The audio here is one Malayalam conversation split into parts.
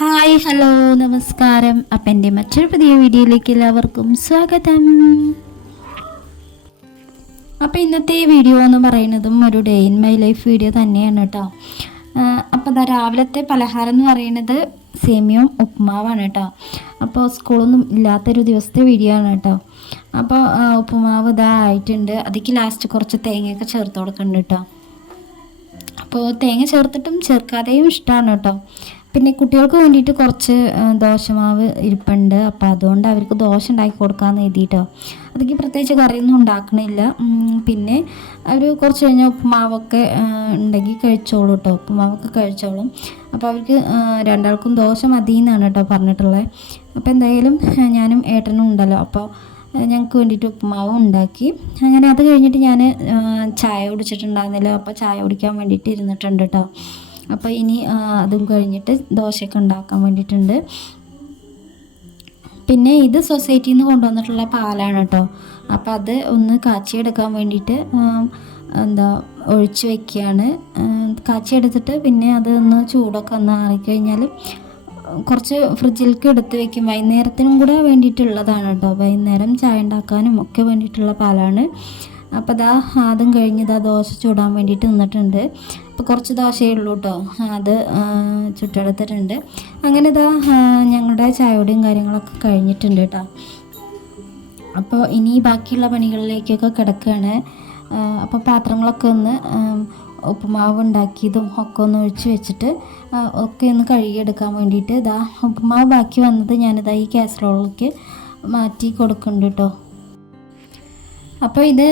ഹായ് ഹലോ നമസ്കാരം. അപ്പം എന്റെ മറ്റൊരു പുതിയ വീഡിയോയിലേക്ക് എല്ലാവർക്കും സ്വാഗതം. അപ്പോൾ ഇന്നത്തെ വീഡിയോ എന്ന് പറയുന്നതും ഒരു day in my life video തന്നെയാണ് കേട്ടോ അപ്പോൾ അതാ രാവിലത്തെ പലഹാരം എന്ന് പറയുന്നത് സേമിയവും ഉപ്പുമാവാണ് കേട്ടോ അപ്പോൾ സ്കൂളൊന്നും ഇല്ലാത്തൊരു ദിവസത്തെ വീഡിയോ ആണ് കേട്ടോ അപ്പോൾ ഉപ്പുമാവ് ഇതാ ആയിട്ടുണ്ട്. അതിക്ക് ലാസ്റ്റ് കുറച്ച് തേങ്ങയൊക്കെ ചേർത്ത് കൊടുക്കുന്നുണ്ട് കേട്ടോ അപ്പോൾ തേങ്ങ ചേർത്തിട്ടും ചേർക്കാതെയും ഇഷ്ടമാണ് കേട്ടോ പിന്നെ കുട്ടികൾക്ക് വേണ്ടിയിട്ട് കുറച്ച് ദോശമാവ് ഇരിപ്പുണ്ട്. അപ്പോൾ അതുകൊണ്ട് അവർക്ക് ദോശ ഉണ്ടാക്കി കൊടുക്കാമെന്ന് എഴുതിയിട്ടോ അതൊക്കെ പ്രത്യേകിച്ച് കറിയൊന്നും ഉണ്ടാക്കണില്ല. പിന്നെ അവർ കുറച്ച് കഴിഞ്ഞാൽ ഉപ്പുമാവൊക്കെ ഉണ്ടെങ്കിൽ കഴിച്ചോളൂ കേട്ടോ ഉപ്പുമാവൊക്കെ കഴിച്ചോളും. അപ്പോൾ അവർക്ക് രണ്ടാൾക്കും ദോശ മതി എന്നാണ് കേട്ടോ പറഞ്ഞിട്ടുള്ളത് അപ്പോൾ എന്തായാലും ഞാനും ഏട്ടനും ഉണ്ടല്ലോ. അപ്പോൾ ഞങ്ങൾക്ക് വേണ്ടിയിട്ട് ഉപ്പുമാവ് ഉണ്ടാക്കി. അങ്ങനെ അത് കഴിഞ്ഞിട്ട് ഞാൻ ചായ കുടിച്ചിട്ടുണ്ടായിരുന്നില്ല. അപ്പോൾ ചായ കുടിക്കാൻ വേണ്ടിയിട്ട് ഇരുന്നിട്ടുണ്ട് കേട്ടോ അപ്പോൾ ഇനി അതും കഴിഞ്ഞിട്ട് ദോശയൊക്കെ ഉണ്ടാക്കാൻ വേണ്ടിയിട്ടുണ്ട്. പിന്നെ ഇത് സൊസൈറ്റിയിൽ നിന്ന് കൊണ്ടുവന്നിട്ടുള്ള പാലാണ് കേട്ടോ അപ്പോൾ അത് ഒന്ന് കാച്ചിയെടുക്കാൻ വേണ്ടിയിട്ട് എന്താ ഒഴിച്ച് വെക്കുകയാണ്. കാച്ചിയെടുത്തിട്ട് പിന്നെ അത് ഒന്ന് ചൂടൊക്കെ ഒന്ന് ആറിക്കഴിഞ്ഞാൽ കുറച്ച് ഫ്രിഡ്ജിലേക്ക് എടുത്ത് വെക്കും. വൈകുന്നേരത്തിനും കൂടെ വേണ്ടിയിട്ടുള്ളതാണ് കേട്ടോ വൈകുന്നേരം ചായ ഉണ്ടാക്കാനും ഒക്കെ വേണ്ടിയിട്ടുള്ള പാലാണ്. അപ്പോൾ ദാ അതും കഴിഞ്ഞ് ഇതാ ദോശ ചൂടാൻ വേണ്ടിയിട്ട് നിന്നിട്ടുണ്ട്. അപ്പോൾ കുറച്ച് ദോശയേ ഉള്ളൂ കേട്ടോ അത് ചുട്ടെടുത്തിട്ടുണ്ട്. അങ്ങനെ ഇതാ ഞങ്ങളുടെ ചായയുടെയും കാര്യങ്ങളൊക്കെ കഴിഞ്ഞിട്ടുണ്ട് കേട്ടോ അപ്പോൾ ഇനി ബാക്കിയുള്ള പണികളിലേക്കൊക്കെ കിടക്കുകയാണ് അപ്പോൾ പാത്രങ്ങളൊക്കെ ഒന്ന് ആം, ഉപ്പുമാവ് ഉണ്ടാക്കിയതും ഒക്കെ ഒന്ന് ഒഴിച്ച് വെച്ചിട്ട് ഒക്കെ ഒന്ന് കഴുകിയെടുക്കാൻ വേണ്ടിയിട്ട് ഇതാ ഉപ്പുമാവ് ബാക്കി വന്നത് ഞാനിതാ ഈ കാസറോളിലേക്ക് മാറ്റി കൊടുക്കുന്നുണ്ട് കേട്ടോ അപ്പോൾ ഇത്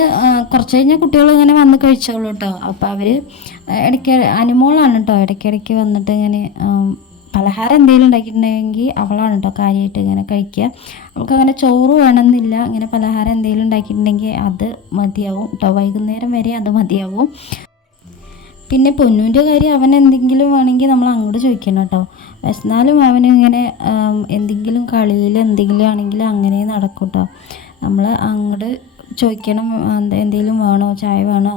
കുറച്ച് കഴിഞ്ഞാൽ കുട്ടികൾ ഇങ്ങനെ വന്ന് കഴിച്ചോളൂ കേട്ടോ അപ്പോൾ അവർ ഇടയ്ക്ക് അനുമോളാണ് കേട്ടോ ഇടയ്ക്കിടയ്ക്ക് വന്നിട്ട് ഇങ്ങനെ പലഹാരം എന്തെങ്കിലും ഉണ്ടാക്കിയിട്ടുണ്ടെങ്കിൽ അവളാണ് കേട്ടോ കാര്യമായിട്ട് ഇങ്ങനെ കഴിക്കുക അവൾക്ക് അങ്ങനെ ചോറ് വേണമെന്നില്ല. ഇങ്ങനെ പലഹാരം എന്തെങ്കിലും ഉണ്ടാക്കിയിട്ടുണ്ടെങ്കിൽ അത് മതിയാവും കേട്ടോ വൈകുന്നേരം വരെ അത് മതിയാവും. പിന്നെ പൊന്നുവിന്റെ കാര്യം അവൻ എന്തെങ്കിലും വേണമെങ്കിൽ നമ്മൾ അങ്ങോട്ട് ചോദിക്കണം കേട്ടോ വിശന്നാലും അവന് ഇങ്ങനെ എന്തെങ്കിലും കളിയിൽ എന്തെങ്കിലും ആണെങ്കിൽ അങ്ങനെ നടക്കും കേട്ടോ നമ്മൾ അങ്ങോട്ട് ചോദിക്കണം എന്ത് എന്തെങ്കിലും വേണോ ചായ വേണോ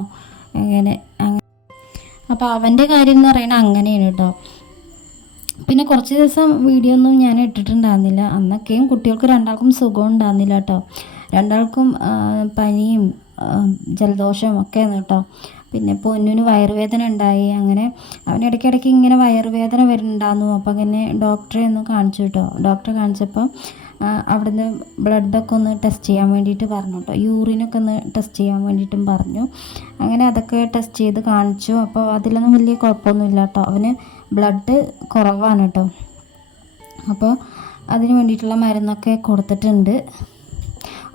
അങ്ങനെ അപ്പോൾ അവന്റെ കാര്യം എന്ന് പറയുന്നത് അങ്ങനെയാണ് കേട്ടോ പിന്നെ കുറച്ച് ദിവസം വീഡിയോ ഒന്നും ഞാൻ ഇട്ടിട്ടുണ്ടായിരുന്നില്ല. അന്നൊക്കെയും കുട്ടികൾക്ക് രണ്ടാൾക്കും സുഖം ഉണ്ടായിരുന്നില്ല കേട്ടോ രണ്ടാൾക്കും പനിയും ജലദോഷവും ആണ് കേട്ടോ പിന്നെ പൊന്നിന് വയറുവേദന ഉണ്ടായി. അങ്ങനെ അവൻ ഇടയ്ക്കിടയ്ക്ക് ഇങ്ങനെ വയറുവേദന വരുന്നുണ്ടായിരുന്നു. അപ്പോൾ അങ്ങനെ ഡോക്ടറെ ഒന്ന് കാണിച്ചു കേട്ടോ ഡോക്ടറെ കാണിച്ചപ്പോൾ അവിടുന്ന് ബ്ലഡൊക്കെ ഒന്ന് ടെസ്റ്റ് ചെയ്യാൻ വേണ്ടിയിട്ട് പറഞ്ഞു കേട്ടോ. യൂറിനൊക്കെ ഒന്ന് ടെസ്റ്റ് ചെയ്യാൻ വേണ്ടിയിട്ടും പറഞ്ഞു. അങ്ങനെ അതൊക്കെ ടെസ്റ്റ് ചെയ്ത് കാണിച്ചു. അപ്പോൾ അതിലൊന്നും വലിയ കുഴപ്പമൊന്നുമില്ല കേട്ടോ. അവന് ബ്ലഡ് കുറവാണ് കേട്ടോ. അപ്പോൾ അതിന് വേണ്ടിയിട്ടുള്ള മരുന്നൊക്കെ കൊടുത്തിട്ടുണ്ട്.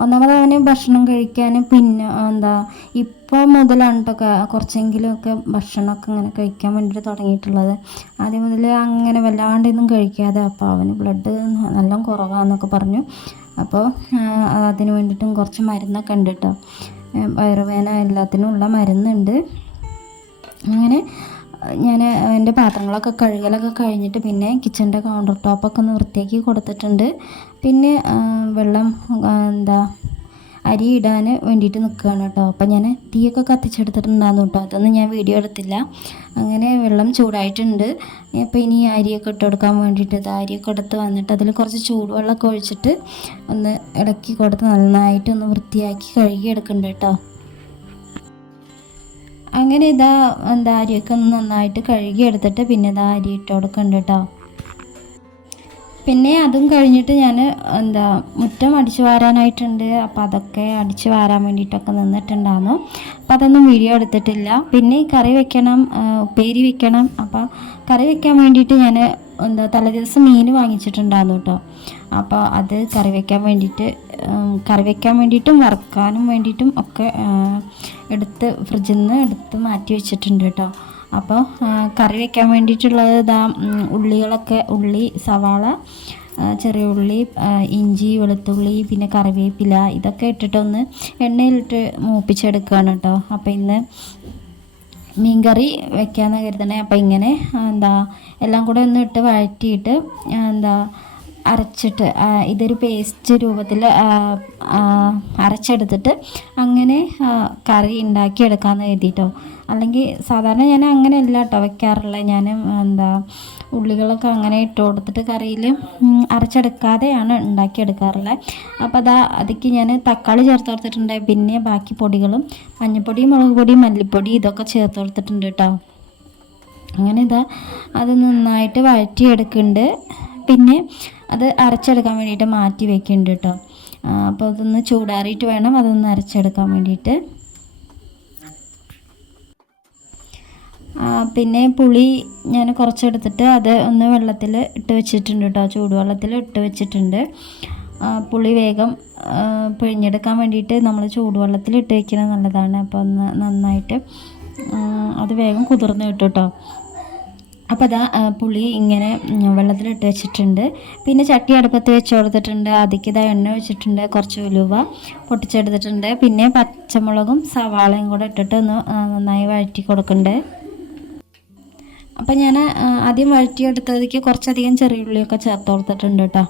ഒന്നാമത് അവന് ഭക്ഷണം കഴിക്കാനും പിന്നെ എന്താ ഇപ്പോൾ മുതലാണ് കേട്ടോ കുറച്ചെങ്കിലുമൊക്കെ ഭക്ഷണമൊക്കെ ഇങ്ങനെ കഴിക്കാൻ വേണ്ടിയിട്ട് തുടങ്ങിയിട്ടുള്ളത്. ആദ്യം മുതൽ അങ്ങനെ വല്ലാണ്ടൊന്നും കഴിക്കാതെ അപ്പോൾ അവന് ബ്ലഡ് നല്ല കുറവാന്നൊക്കെ പറഞ്ഞു. അപ്പോൾ അതിന് വേണ്ടിയിട്ടും കുറച്ച് മരുന്നൊക്കെ ഉണ്ട് കേട്ടോ വയറുവേന എല്ലാത്തിനും ഉള്ള മരുന്നുണ്ട്. അങ്ങനെ ഞാൻ എന്റെ പാത്രങ്ങളൊക്കെ കഴുകലൊക്കെ കഴിഞ്ഞിട്ട് പിന്നെ കിച്ചണിന്റെ കൗണ്ടർ ടോപ്പൊക്കെ ഒന്ന് വൃത്തിയാക്കി കൊടുത്തിട്ടുണ്ട്. പിന്നെ വെള്ളം എന്താ അരി ഇടാൻ വേണ്ടിയിട്ട് നിൽക്കുകയാണ് കേട്ടോ. അപ്പം ഞാൻ തീയൊക്കെ കത്തിച്ചെടുത്തിട്ടുണ്ടായിരുന്നു കേട്ടോ. അതൊന്നും ഞാൻ വീഡിയോ എടുത്തില്ല. അങ്ങനെ വെള്ളം ചൂടായിട്ടുണ്ട്. അപ്പോൾ ഇനി അരിയൊക്കെ ഇട്ട് കൊടുക്കാൻ വേണ്ടിയിട്ട് ഇത് അരിയൊക്കെ എടുത്ത് വന്നിട്ട് അതിൽ കുറച്ച് ചൂടുവെള്ളമൊക്കെ ഒഴിച്ചിട്ട് ഒന്ന് ഇളക്കി കൊടുത്ത് നന്നായിട്ട് ഒന്ന് വൃത്തിയാക്കി കഴുകി എടുക്കുന്നുണ്ട് കേട്ടോ. അങ്ങനെ ഇതാ എന്താ അരിയൊക്കെ ഒന്ന് നന്നായിട്ട് കഴുകി എടുത്തിട്ട് പിന്നെ ഇതാ അരി ഇട്ട് കൊടുക്കുന്നുണ്ട് കേട്ടോ. പിന്നെ അതും കഴിഞ്ഞിട്ട് ഞാൻ എന്താ മുറ്റം അടിച്ചു വാരാനായിട്ടുണ്ട്. അപ്പോൾ അതൊക്കെ അടിച്ചു വാരാൻ വേണ്ടിയിട്ടൊക്കെ നിന്നിട്ടുണ്ടായിരുന്നു. അപ്പം അതൊന്നും വീഡിയോ എടുത്തിട്ടില്ല. പിന്നെ കറി വെക്കണം ഉപ്പേരി വെക്കണം. അപ്പോൾ കറി വെക്കാൻ വേണ്ടിയിട്ട് ഞാൻ എന്താ തലേദിവസം മീൻ വാങ്ങിച്ചിട്ടുണ്ടായിരുന്നു കേട്ടോ. അപ്പോൾ അത് കറി വയ്ക്കാൻ വേണ്ടിയിട്ട് കറി വയ്ക്കാൻ വേണ്ടിയിട്ടും വറുക്കാനും വേണ്ടിയിട്ടും ഒക്കെ എടുത്ത് ഫ്രിഡ്ജിൽ നിന്ന് എടുത്ത് മാറ്റി വെച്ചിട്ടുണ്ട് കേട്ടോ. അപ്പോൾ കറി വയ്ക്കാൻ വേണ്ടിയിട്ടുള്ളത് ഇതാ ഉള്ളികളൊക്കെ ഉള്ളി സവാള ചെറിയ ഉള്ളി ഇഞ്ചി വെളുത്തുള്ളി പിന്നെ കറിവേപ്പില ഇതൊക്കെ ഇട്ടിട്ടൊന്ന് എണ്ണയിലിട്ട് മൂപ്പിച്ചെടുക്കുകയാണ് കേട്ടോ. അപ്പോൾ ഇന്ന് മീൻകറി വെക്കാമെന്ന് കരുതണേ. അപ്പോൾ ഇങ്ങനെ എന്താ എല്ലാം കൂടെ ഒന്ന് ഇട്ട് വഴറ്റിയിട്ട് എന്താ അരച്ചിട്ട് ഇതൊരു പേസ്റ്റ് രൂപത്തിൽ അരച്ചെടുത്തിട്ട് അങ്ങനെ കറി ഉണ്ടാക്കിയെടുക്കാമെന്ന് കരുതിയിട്ടോ അല്ലെങ്കിൽ സാധാരണ ഞാൻ അങ്ങനെയല്ല കേട്ടോ വെക്കാറുള്ളത്. ഞാൻ എന്താ ഉള്ളികളൊക്കെ അങ്ങനെ ഇട്ട് കൊടുത്തിട്ട് കറിയിൽ അരച്ചെടുക്കാതെയാണ് ഉണ്ടാക്കിയെടുക്കാറുള്ളത്. അപ്പോൾ അതാ അതിക്ക് ഞാൻ തക്കാളി ചേർത്ത് കൊടുത്തിട്ടുണ്ട്. പിന്നെ ബാക്കി പൊടികളും മഞ്ഞൾപ്പൊടി മുളക് പൊടി മല്ലിപ്പൊടി ഇതൊക്കെ ചേർത്ത് കൊടുത്തിട്ടുണ്ട് കേട്ടോ അങ്ങനെ ഇതാ അത് നന്നായിട്ട് വഴറ്റിയെടുക്കുന്നുണ്ട്. പിന്നെ അത് അരച്ചെടുക്കാൻ വേണ്ടിയിട്ട് മാറ്റി വെക്കുന്നുണ്ട് കേട്ടോ അപ്പോൾ അതൊന്ന് ചൂടാറിയിട്ട് വേണം അതൊന്ന് അരച്ചെടുക്കാൻ വേണ്ടിയിട്ട്. പിന്നെ പുളി ഞാൻ കുറച്ചെടുത്തിട്ട് അത് ഒന്ന് വെള്ളത്തിൽ ഇട്ട് വെച്ചിട്ടുണ്ട് കേട്ടോ ചൂടുവെള്ളത്തിൽ ഇട്ട് വെച്ചിട്ടുണ്ട്. പുളി വേഗം പിഴിഞ്ഞെടുക്കാൻ വേണ്ടിയിട്ട് നമ്മൾ ചൂടുവെള്ളത്തിൽ ഇട്ട് വെക്കുന്നത് നല്ലതാണ്. അപ്പോൾ ഒന്ന് നന്നായിട്ട് അത് വേഗം കുതിർന്ന് കിട്ടും കേട്ടോ അപ്പോൾ അതാ പുളി ഇങ്ങനെ വെള്ളത്തിലിട്ട് വെച്ചിട്ടുണ്ട്. പിന്നെ ചട്ടി അടുപ്പത്ത് വെച്ച് കൊടുത്തിട്ടുണ്ട്. അതിക്ക് ഇതാ എണ്ണ വെച്ചിട്ടുണ്ട് കുറച്ച് ഉലുവ പൊട്ടിച്ചെടുത്തിട്ടുണ്ട്. പിന്നെ പച്ചമുളകും സവാളയും കൂടെ ഇട്ടിട്ട് ഒന്ന് നന്നായി വഴറ്റി കൊടുക്കുന്നുണ്ട് അപ്പം ഞാൻ ആദ്യം വഴറ്റിയെടുത്തതിക്ക് കുറച്ചധികം ചെറിയുള്ളിയൊക്കെ ചേർത്ത് കൊടുത്തിട്ടുണ്ട് കേട്ടോ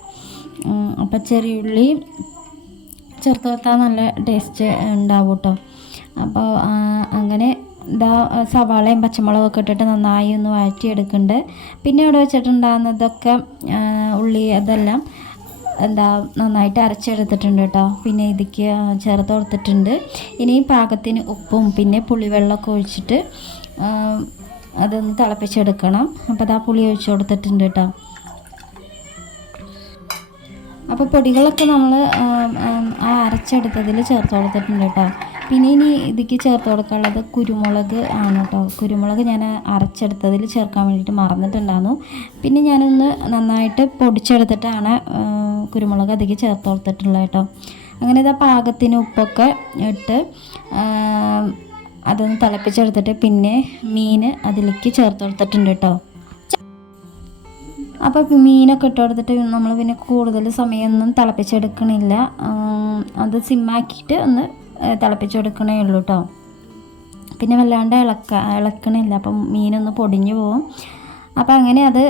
അപ്പം ചെറിയുള്ളി ചേർത്ത് കൊടുത്താൽ നല്ല ടേസ്റ്റ് ഉണ്ടാവും കേട്ടോ അപ്പോൾ അങ്ങനെ ഇതാ സവാളയും പച്ചമുളകൊക്കെ ഇട്ടിട്ട് നന്നായി ഒന്ന് വഴറ്റിയെടുക്കുന്നുണ്ട്. പിന്നെ ഇവിടെ വെച്ചിട്ടുണ്ടാകുന്നതൊക്കെ ഉള്ളി അതെല്ലാം എന്താ നന്നായിട്ട് അരച്ചെടുത്തിട്ടുണ്ട് കേട്ടോ. പിന്നെ ഇതിക്ക് ചേർത്ത് കൊടുത്തിട്ടുണ്ട്. ഇനി പാകത്തിന് ഉപ്പും പിന്നെ പുളിവെള്ളമൊക്കെ ഒഴിച്ചിട്ട് അതൊന്ന് തിളപ്പിച്ചെടുക്കണം. അപ്പോൾ അതാ പുളി ഒഴിച്ച് കൊടുത്തിട്ടുണ്ട് കേട്ടോ. അപ്പോൾ പൊടികളൊക്കെ നമ്മൾ ആ അരച്ചെടുത്തതിൽ ചേർത്ത് കൊടുത്തിട്ടുണ്ട് കേട്ടോ. പിന്നെ ഇനി ഇതിക്ക് ചേർത്ത് കൊടുക്കാനുള്ളത് കുരുമുളക് ആണ് കേട്ടോ കുരുമുളക് ഞാൻ അരച്ചെടുത്തതിൽ ചേർക്കാൻ വേണ്ടിയിട്ട് മറന്നിട്ടുണ്ടായിരുന്നു. പിന്നെ ഞാനൊന്ന് നന്നായിട്ട് പൊടിച്ചെടുത്തിട്ടാണ് കുരുമുളക് അതിക്ക് ചേർത്ത് കൊടുത്തിട്ടുള്ളത് കേട്ടോ അങ്ങനെ ഇതാ പാകത്തിന് ഉപ്പൊക്കെ ഇട്ട് അതൊന്ന് തിളപ്പിച്ചെടുത്തിട്ട് പിന്നെ മീൻ അതിലേക്ക് ചേർത്ത് കൊടുത്തിട്ടുണ്ട് കേട്ടോ അപ്പോൾ മീനൊക്കെ ഇട്ട് കൊടുത്തിട്ട് നമ്മൾ പിന്നെ കൂടുതൽ സമയമൊന്നും തിളപ്പിച്ചെടുക്കണില്ല. അത് സിമ്മാക്കിയിട്ട് ഒന്ന് ഏ, തിളപ്പിച്ചെടുക്കണേ ഉള്ളൂ കേട്ടോ പിന്നെ വല്ലാണ്ട് ഇളക്ക ഇളക്കണില്ല. അപ്പം മീനൊന്ന് പൊടിഞ്ഞു പോവും. അപ്പം അങ്ങനെ അത്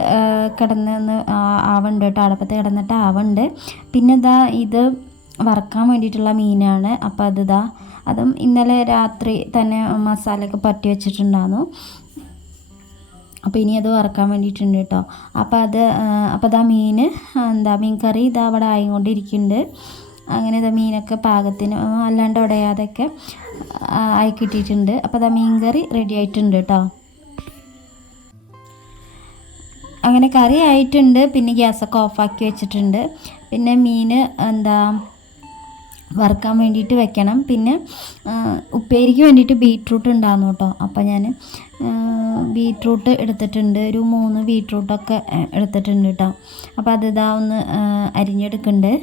കിടന്ന് ഒന്ന് ആ- ആവുന്നുണ്ട് കേട്ടോ അടപ്പത്ത് കിടന്നിട്ട് ആവുന്നുണ്ട് പിന്നെ ഇതാ ഇത് വറക്കാൻ വേണ്ടിയിട്ടുള്ള മീനാണ്. അപ്പം അത് ഇതാ അതും ഇന്നലെ രാത്രി തന്നെ മസാലയൊക്കെ പറ്റി വെച്ചിട്ടുണ്ടായിരുന്നു അപ്പോൾ ഇനി അത് വറക്കാൻ വേണ്ടിയിട്ടുണ്ട് കേട്ടോ അപ്പോൾ അത് അപ്പോൾ ഇതാ മീൻ എന്താ മീൻ കറി ഇതാ അവിടെ ആയിക്കൊണ്ടിരിക്കുന്നുണ്ട്. അങ്ങനെ ഇതാ മീനൊക്കെ പാകത്തിന് അല്ലാണ്ട് ഉടയാതൊക്കെ ആയി കിട്ടിയിട്ടുണ്ട്. അപ്പോൾ ഇതാ മീൻ കറി റെഡി ആയിട്ടുണ്ട് കേട്ടോ. അങ്ങനെ കറി ആയിട്ടുണ്ട് പിന്നെ ഗ്യാസൊക്കെ ഓഫാക്കി വെച്ചിട്ടുണ്ട്. പിന്നെ മീൻ എന്താ വറുക്കാൻ വേണ്ടിയിട്ട് വെക്കണം. പിന്നെ ഉപ്പേരിക്ക് വേണ്ടിയിട്ട് ബീട്രൂട്ട് ഉണ്ടായിരുന്നു കേട്ടോ. അപ്പോൾ ഞാൻ ബീട്രൂട്ട് എടുത്തിട്ടുണ്ട്. ഒരു മൂന്ന് ബീട്രൂട്ടൊക്കെ എടുത്തിട്ടുണ്ട് കേട്ടോ. അപ്പോൾ അത് ഇതാ ഒന്ന് അരിഞ്ഞെടുക്കുന്നുണ്ട്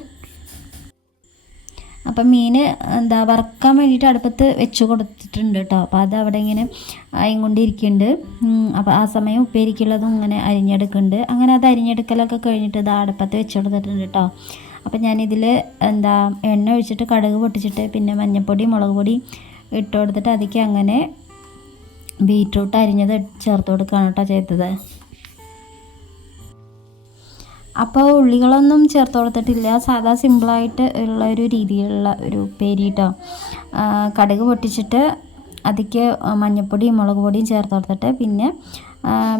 അപ്പം മീൻ എന്താ വറുക്കാൻ വേണ്ടിയിട്ട് അടുപ്പത്ത് വെച്ച് കൊടുത്തിട്ടുണ്ട് കേട്ടോ അപ്പോൾ അത് അവിടെ ഇങ്ങനെ ആയും കൊണ്ടിരിക്കുന്നുണ്ട് അപ്പോൾ ആ സമയം ഉപ്പേരിക്കുള്ളതും ഇങ്ങനെ അരിഞ്ഞെടുക്കുന്നുണ്ട്. അങ്ങനെ അത് അരിഞ്ഞെടുക്കലൊക്കെ കഴിഞ്ഞിട്ട് ഇത് അടുപ്പത്ത് വെച്ച് കൊടുത്തിട്ടുണ്ട് കേട്ടോ അപ്പം ഞാനിതിൽ എന്താ എണ്ണ ഒഴിച്ചിട്ട് കടുക് പൊട്ടിച്ചിട്ട് പിന്നെ മഞ്ഞൾപ്പൊടി മുളക് പൊടി ഇട്ട് കൊടുത്തിട്ട് അതിലേക്ക് അങ്ങനെ ബീറ്റ്റൂട്ട് അരിഞ്ഞത് ചേർത്ത് കൊടുക്കുകയാണ് കേട്ടോ ചെയ്തത്. അപ്പോൾ ഉള്ളികളൊന്നും ചേർത്ത് കൊടുത്തിട്ടില്ല. സാധാ സിമ്പിളായിട്ട് ഉള്ള ഒരു രീതിയിലുള്ള ഒരു ഉപ്പേരി കേട്ടോ കടുക് പൊട്ടിച്ചിട്ട് അതിക്ക് മഞ്ഞൾപ്പൊടിയും മുളക് പൊടിയും ചേർത്ത് കൊടുത്തിട്ട് പിന്നെ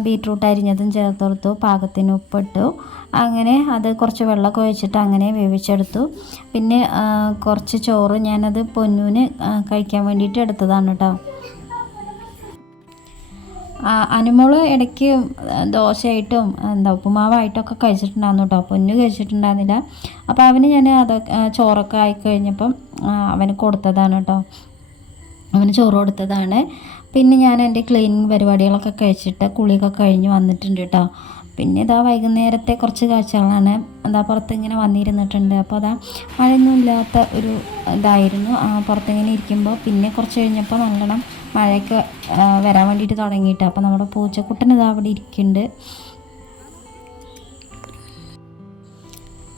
ബീട്രൂട്ട് അരിഞ്ഞതും ചേർത്ത് കൊടുത്തു. പാകത്തിന് ഉപ്പിട്ടു. അങ്ങനെ അത് കുറച്ച് വെള്ളമൊക്കെ ഒഴിച്ചിട്ട് അങ്ങനെ വേവിച്ചെടുത്തു. പിന്നെ കുറച്ച് ചോറ് ഞാനത് പൊന്നൂന് കഴിക്കാൻ വേണ്ടിയിട്ട് എടുത്തതാണ് കേട്ടോ. അനുമോൾ ഇടയ്ക്ക് ദോശയായിട്ടും എന്താ ഉപ്പുമാവായിട്ടൊക്കെ കഴിച്ചിട്ടുണ്ടായിരുന്നു കേട്ടോ. പൊന്നു കഴിച്ചിട്ടുണ്ടായിരുന്നില്ല. അപ്പോൾ അവന് ഞാൻ അത് ചോറൊക്കെ ആയിക്കഴിഞ്ഞപ്പം അവന് കൊടുത്തതാണ് കേട്ടോ. അവന് ചോറ് കൊടുത്തതാണ്. പിന്നെ ഞാൻ എന്റെ ക്ലീനിങ് പരിപാടികളൊക്കെ കഴിച്ചിട്ട് കുളിയൊക്കെ കഴിഞ്ഞ് വന്നിട്ടുണ്ട് കേട്ടോ. പിന്നെ ഇതാ വൈകുന്നേരത്തെ കുറച്ച് കാഴ്ചകളാണ്. എന്താ പുറത്തിങ്ങനെ വന്നിരുന്നിട്ടുണ്ട്. അപ്പോൾ അതാ മഴയൊന്നും ഇല്ലാത്ത ഒരു ഇതായിരുന്നു. പുറത്തിങ്ങനെ ഇരിക്കുമ്പോൾ പിന്നെ കുറച്ച് കഴിഞ്ഞപ്പോൾ നല്ലോണം മഴയൊക്കെ വരാൻ വേണ്ടിയിട്ട് തുടങ്ങിയിട്ട്. അപ്പോൾ നമ്മുടെ പൂച്ചക്കുട്ടൻ ഇതാ അവിടെ ഇരിക്കുന്നുണ്ട്.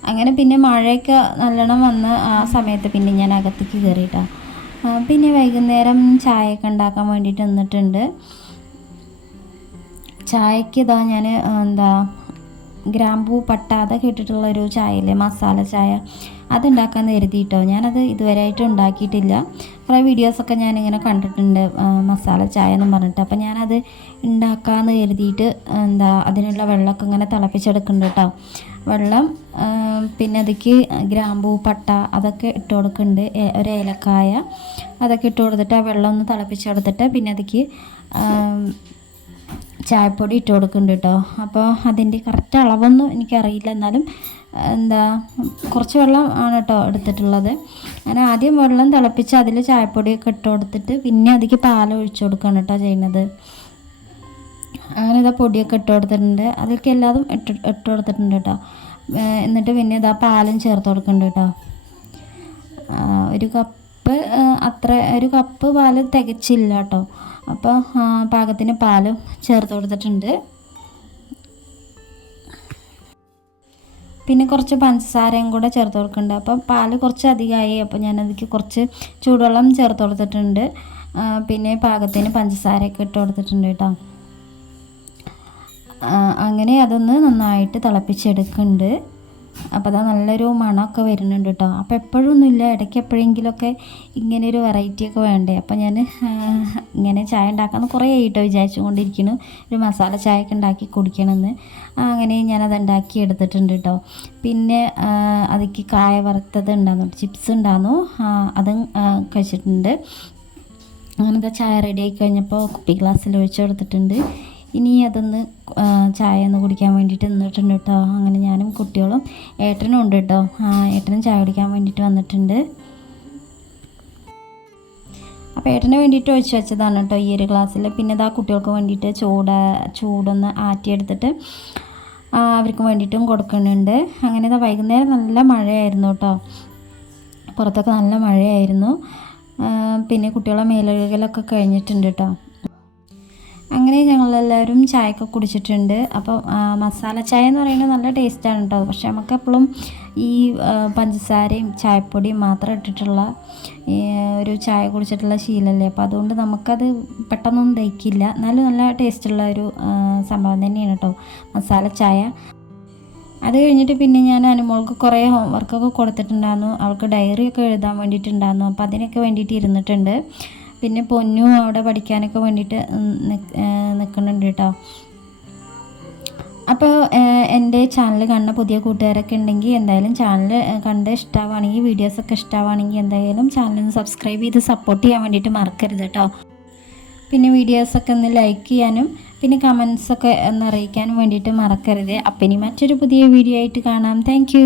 അങ്ങനെ പിന്നെ മഴയൊക്കെ നല്ലോണം വന്ന് ആ സമയത്ത് പിന്നെ ഞാൻ അകത്തേക്ക് കയറിയിട്ടാണ് പിന്നെ വൈകുന്നേരം ചായയൊക്കെ ഉണ്ടാക്കാൻ വേണ്ടിയിട്ട് നിന്നിട്ടുണ്ട്. ചായക്ക് ഇതാ ഞാൻ എന്താ ഗ്രാമ്പൂ പട്ട അതൊക്കെ ഇട്ടിട്ടുള്ള ഒരു ചായയില്ലേ മസാല ചായ അതുണ്ടാക്കാൻ കരുതിയിട്ടോ? ഞാനത് ഇതുവരെയായിട്ട് ഉണ്ടാക്കിയിട്ടില്ല. കുറേ വീഡിയോസൊക്കെ ഞാനിങ്ങനെ കണ്ടിട്ടുണ്ട് മസാല ചായ എന്ന് പറഞ്ഞിട്ട്. അപ്പോൾ ഞാനത് ഉണ്ടാക്കാമെന്ന് കരുതിയിട്ട് എന്താ അതിനുള്ള വെള്ളമൊക്കെ ഇങ്ങനെ തിളപ്പിച്ചെടുക്കുന്നുണ്ട് കേട്ടോ. വെള്ളം പിന്നെ അതിക്ക് ഗ്രാമ്പൂ പട്ട അതൊക്കെ ഇട്ട് കൊടുക്കുന്നുണ്ട് ഒരു ഏലക്കായ അതൊക്കെ ഇട്ട് കൊടുത്തിട്ട് ആ വെള്ളം ഒന്ന് തിളപ്പിച്ചെടുത്തിട്ട് പിന്നെ അതിക്ക് ചായപ്പൊടി ഇട്ട് കൊടുക്കുന്നുണ്ട് കേട്ടോ. അപ്പോൾ അതിന്റെ കറക്റ്റ് അളവൊന്നും എനിക്കറിയില്ല. എന്നാലും എന്താ കുറച്ച് വെള്ളം ആണ് കേട്ടോ എടുത്തിട്ടുള്ളത്. അങ്ങനെ ആദ്യം വെള്ളം തിളപ്പിച്ച് അതിൽ ചായപ്പൊടിയൊക്കെ ഇട്ട് കൊടുത്തിട്ട് പിന്നെ അതിക്ക് പാൽ ഒഴിച്ചു കൊടുക്കുകയാണ് കേട്ടോ ചെയ്യുന്നത്. അങ്ങനെ ഇതാ പൊടിയൊക്കെ ഇട്ട് കൊടുത്തിട്ടുണ്ട്. അതിലേക്ക് എല്ലാതും ഇട്ട് ഇട്ട് കൊടുത്തിട്ടുണ്ട് കേട്ടോ. എന്നിട്ട് പിന്നെ ഇതാ പാലും ചേർത്ത് കൊടുക്കുന്നുണ്ട് കേട്ടോ. ഒരു കപ്പ് അത്ര ഒരു കപ്പ് പാൽ തികച്ചില്ല കേട്ടോ. അപ്പോൾ പാകത്തിന് പാലും ചേർത്ത് കൊടുത്തിട്ടുണ്ട്. പിന്നെ കുറച്ച് പഞ്ചസാരയും കൂടെ ചേർത്ത് കൊടുക്കുന്നുണ്ട്. അപ്പം പാൽ കുറച്ച് അധികമായി അപ്പോൾ ഞാനതിക്ക് കുറച്ച് ചൂടുവെള്ളം ചേർത്ത് കൊടുത്തിട്ടുണ്ട്. പിന്നെ പാകത്തിന് പഞ്ചസാരയൊക്കെ ഇട്ട് കൊടുത്തിട്ടുണ്ട് കേട്ടോ. അങ്ങനെ അതൊന്ന് നന്നായിട്ട് തിളപ്പിച്ചെടുക്കുന്നുണ്ട്. അപ്പോൾ അതാ നല്ലൊരു മണമൊക്കെ വരുന്നുണ്ട് കേട്ടോ അപ്പോൾ എപ്പോഴൊന്നുമില്ല ഇടയ്ക്ക് എപ്പോഴെങ്കിലുമൊക്കെ ഇങ്ങനെ ഒരു വെറൈറ്റി ഒക്കെ വേണ്ടേ. അപ്പോൾ ഞാൻ ഇങ്ങനെ ചായ ഉണ്ടാക്കാമെന്ന് കുറേ ആയിട്ടോ വിചാരിച്ചുകൊണ്ടിരിക്കുന്നു. ഒരു മസാല ചായ ഒക്കെ ഉണ്ടാക്കി കുടിക്കണമെന്ന്. അങ്ങനെ ഞാനത് ഉണ്ടാക്കി എടുത്തിട്ടുണ്ട് കേട്ടോ പിന്നെ അതിക്ക് കായ വറുത്തത് ഉണ്ടായിരുന്നു ചിപ്സ് ഉണ്ടായിരുന്നു ആ, അതും കഴിച്ചിട്ടുണ്ട്. അങ്ങനത്തെ ചായ റെഡി ആയി കഴിഞ്ഞപ്പോൾ കുപ്പി ഗ്ലാസ്സിൽ ഒഴിച്ചു കൊടുത്തിട്ടുണ്ട്. ഇനി അതൊന്ന് ചായ ഒന്ന് കുടിക്കാൻ വേണ്ടിയിട്ട് നിന്നിട്ടുണ്ട് കേട്ടോ. അങ്ങനെ ഞാനും കുട്ടികളും ഏട്ടനും ഉണ്ട് കേട്ടോ. ആ, ഏട്ടനും ചായ കുടിക്കാൻ വേണ്ടിയിട്ട് വന്നിട്ടുണ്ട്. അപ്പോൾ ഏട്ടന് വേണ്ടിയിട്ട് ഒഴിച്ച് വെച്ചതാണ് കേട്ടോ ഈ ഒരു ഗ്ലാസ്സിൽ. പിന്നെ ഇതാ കുട്ടികൾക്ക് വേണ്ടിയിട്ട് ചൂട് ചൂടൊന്ന് ആറ്റിയെടുത്തിട്ട് അവർക്ക് വേണ്ടിയിട്ടും കൊടുക്കുന്നുണ്ട്. അങ്ങനെ ഇതാ വൈകുന്നേരം നല്ല മഴയായിരുന്നു കേട്ടോ. പുറത്തൊക്കെ നല്ല മഴയായിരുന്നു. പിന്നെ കുട്ടികളെ മേലൊഴുകലൊക്കെ കഴിഞ്ഞിട്ടുണ്ട് കേട്ടോ. അങ്ങനെ ഞങ്ങളെല്ലാവരും ചായയൊക്കെ കുടിച്ചിട്ടുണ്ട്. അപ്പോൾ മസാല ചായ എന്ന് പറയുന്നത് നല്ല ടേസ്റ്റാണ് കേട്ടോ പക്ഷേ നമുക്ക് എപ്പോഴും ഈ പഞ്ചസാരയും ചായപ്പൊടിയും മാത്രം ഇട്ടിട്ടുള്ള ഒരു ചായ കുടിച്ചിട്ടുള്ള ശീലമല്ലേ അപ്പോൾ അതുകൊണ്ട് നമുക്കത് പെട്ടെന്നൊന്നും ദഹിക്കില്ല. എന്നാലും നല്ല ടേസ്റ്റുള്ള ഒരു സംഭവം തന്നെയാണ് കേട്ടോ മസാല ചായ. അത് കഴിഞ്ഞിട്ട് പിന്നെ ഞാൻ അനുമോൾക്ക് കുറേ ഹോംവർക്കൊക്കെ കൊടുത്തിട്ടുണ്ടായിരുന്നു. അവൾക്ക് ഡയറിയൊക്കെ എഴുതാൻ വേണ്ടിയിട്ടുണ്ടായിരുന്നു. അപ്പോൾ അതിനൊക്കെ വേണ്ടിയിട്ട് ഇരുന്നിട്ടുണ്ട്. പിന്നെ പൊന്നു അവിടെ പഠിക്കാനൊക്കെ വേണ്ടിയിട്ട് നിൽക്കുന്നുണ്ട് കേട്ടോ. അപ്പോൾ എന്റെ ചാനൽ കാണുന്ന പുതിയ കൂട്ടുകാരൊക്കെ ഉണ്ടെങ്കിൽ എന്തായാലും ചാനൽ കണ്ട് ഇഷ്ടമാണെങ്കിൽ വീഡിയോസൊക്കെ ഇഷ്ടമാണെങ്കിൽ എന്തായാലും ചാനലിന് സബ്സ്ക്രൈബ് ചെയ്ത് സപ്പോർട്ട് ചെയ്യാൻ വേണ്ടിയിട്ട് മറക്കരുത് കേട്ടോ. പിന്നെ വീഡിയോസൊക്കെ ഒന്ന് ലൈക്ക് ചെയ്യാനും പിന്നെ കമൻസൊക്കെ ഒന്ന് അറിയിക്കാനും വേണ്ടിയിട്ട് മറക്കരുത്. അപ്പം ഇനി മറ്റൊരു പുതിയ വീഡിയോ ആയിട്ട് കാണാം. താങ്ക്